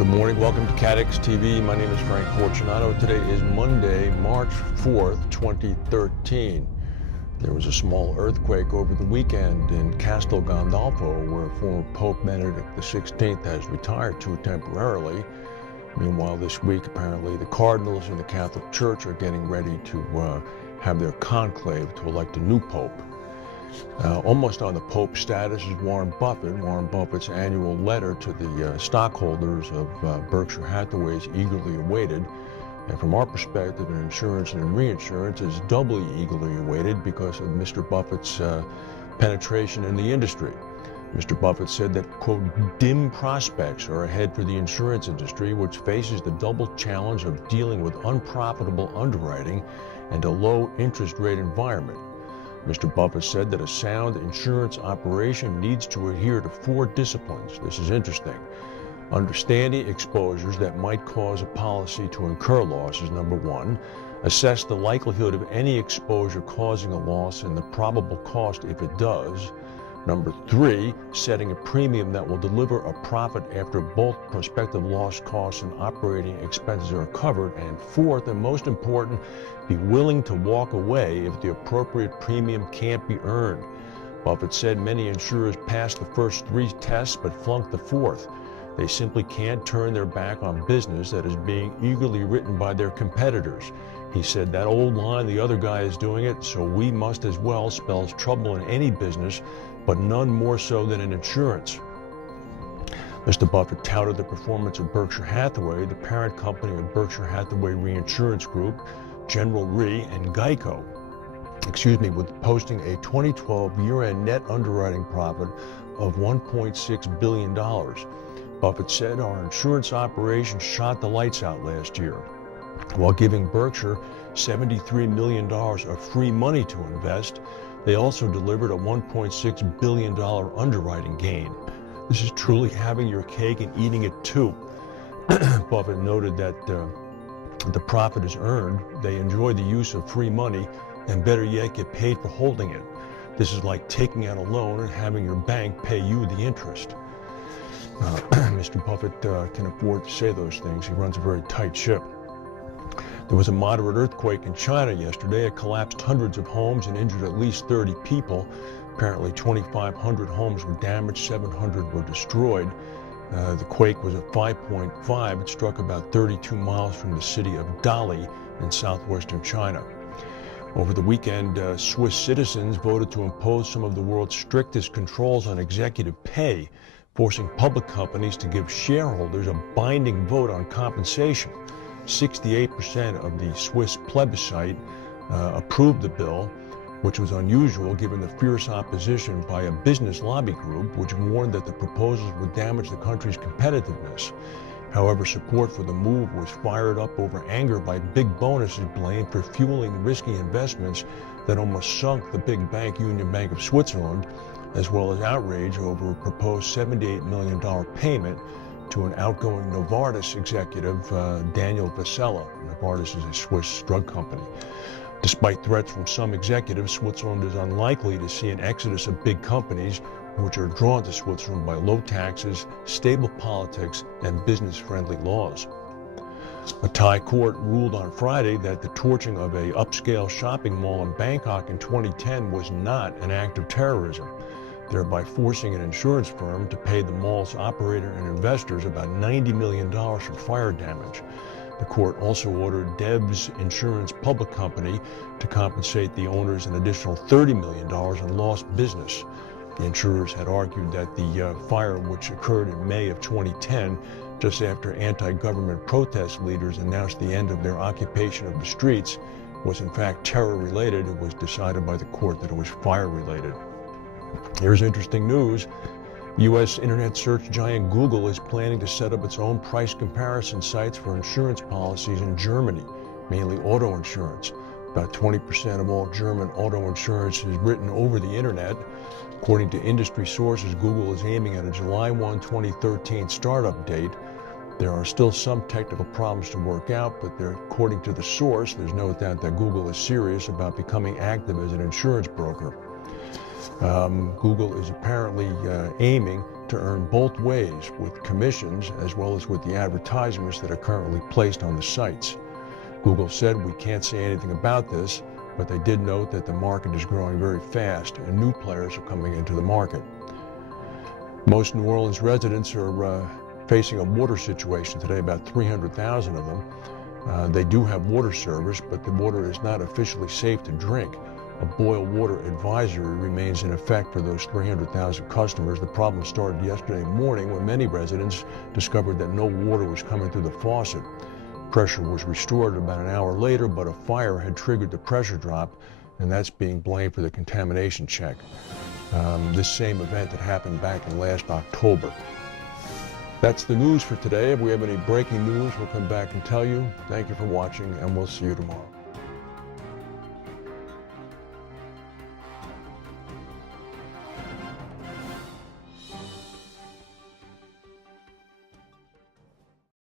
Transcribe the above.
Good morning. Welcome to CATEX TV. My name is Frank Fortunato. Today is Monday, March 4th, 2013. There was a small earthquake over the weekend in Castel Gandolfo, where former Pope Benedict XVI has retired to temporarily. Meanwhile, this week, apparently, the cardinals in the Catholic Church are getting ready to have their conclave to elect a new pope. Almost on the Pope status is Warren Buffett. Warren Buffett's annual letter to the stockholders of Berkshire Hathaway is eagerly awaited. And from our perspective in insurance and in reinsurance, is doubly eagerly awaited because of Mr. Buffett's penetration in the industry. Mr. Buffett said that, quote, dim prospects are ahead for the insurance industry, which faces the double challenge of dealing with unprofitable underwriting and a low interest rate environment. Mr. Buffett said that a sound insurance operation needs to adhere to 4 disciplines. This is interesting. Understanding exposures that might cause a policy to incur losses, number 1. Assess the likelihood of any exposure causing a loss and the probable cost if it does. Number 3, setting a premium that will deliver a profit after both prospective loss costs and operating expenses are covered. And 4th, and most important, be willing to walk away if the appropriate premium can't be earned. Buffett said many insurers passed the first 3 tests but flunked the 4th. They simply can't turn their back on business that is being eagerly written by their competitors. He said that old line, the other guy is doing it, so we must as well, spells trouble in any business, but none more so than in insurance. Mr. Buffett touted the performance of Berkshire Hathaway, the parent company of Berkshire Hathaway Reinsurance Group, General Re, and Geico, with posting a 2012 year-end net underwriting profit of $1.6 billion. Buffett said our insurance operation shot the lights out last year. While giving Berkshire $73 million of free money to invest, they also delivered a $1.6 billion underwriting gain. This is truly having your cake and eating it too. Buffett noted that the profit is earned, they enjoy the use of free money, and better yet, get paid for holding it. This is like taking out a loan and having your bank pay you the interest. Mr. Buffett can afford to say those things. He runs a very tight ship. There was a moderate earthquake in China yesterday. It collapsed hundreds of homes and injured at least 30 people. Apparently 2,500 homes were damaged, 700 were destroyed. The quake was a 5.5. It struck about 32 miles from the city of Dali in southwestern China. Over the weekend, Swiss citizens voted to impose some of the world's strictest controls on executive pay, forcing public companies to give shareholders a binding vote on compensation. 68% of the Swiss plebiscite approved the bill, which was unusual given the fierce opposition by a business lobby group which warned that the proposals would damage the country's competitiveness. However, support for the move was fired up over anger by big bonuses blamed for fueling risky investments that almost sunk the big bank Union Bank of Switzerland, as well as outrage over a proposed $78 million payment to an outgoing Novartis executive, Daniel Vasella. Novartis is a Swiss drug company. Despite threats from some executives, Switzerland is unlikely to see an exodus of big companies, which are drawn to Switzerland by low taxes, stable politics, and business-friendly laws. A Thai court ruled on Friday that the torching of an upscale shopping mall in Bangkok in 2010 was not an act of terrorism, thereby forcing an insurance firm to pay the mall's operator and investors about $90 million for fire damage. The court also ordered Dev's Insurance Public Company to compensate the owners an additional $30 million in lost business. The insurers had argued that the fire, which occurred in May of 2010, just after anti-government protest leaders announced the end of their occupation of the streets, was in fact terror-related. It was decided by the court that it was fire-related. Here's interesting news. U.S. internet search giant Google is planning to set up its own price comparison sites for insurance policies in Germany, mainly auto insurance. About 20% of all German auto insurance is written over the internet. According to industry sources, Google is aiming at a July 1, 2013 startup date. There are still some technical problems to work out, but according to the source, there's no doubt that Google is serious about becoming active as an insurance broker. Google is apparently aiming to earn both ways, with commissions as well as with the advertisements that are currently placed on the sites. Google said, "We can't say anything about this," but they did note that the market is growing very fast and new players are coming into the market. Most New Orleans residents are facing a water situation today, about 300,000 of them. They do have water service, but the water is not officially safe to drink. A boil water advisory remains in effect for those 300,000 customers. The problem started yesterday morning when many residents discovered that no water was coming through the faucet. Pressure was restored about an hour later, but a fire had triggered the pressure drop, and that's being blamed for the contamination check. This same event had happened back in last October. That's the news for today. If we have any breaking news, we'll come back and tell you. Thank you for watching, and we'll see you tomorrow.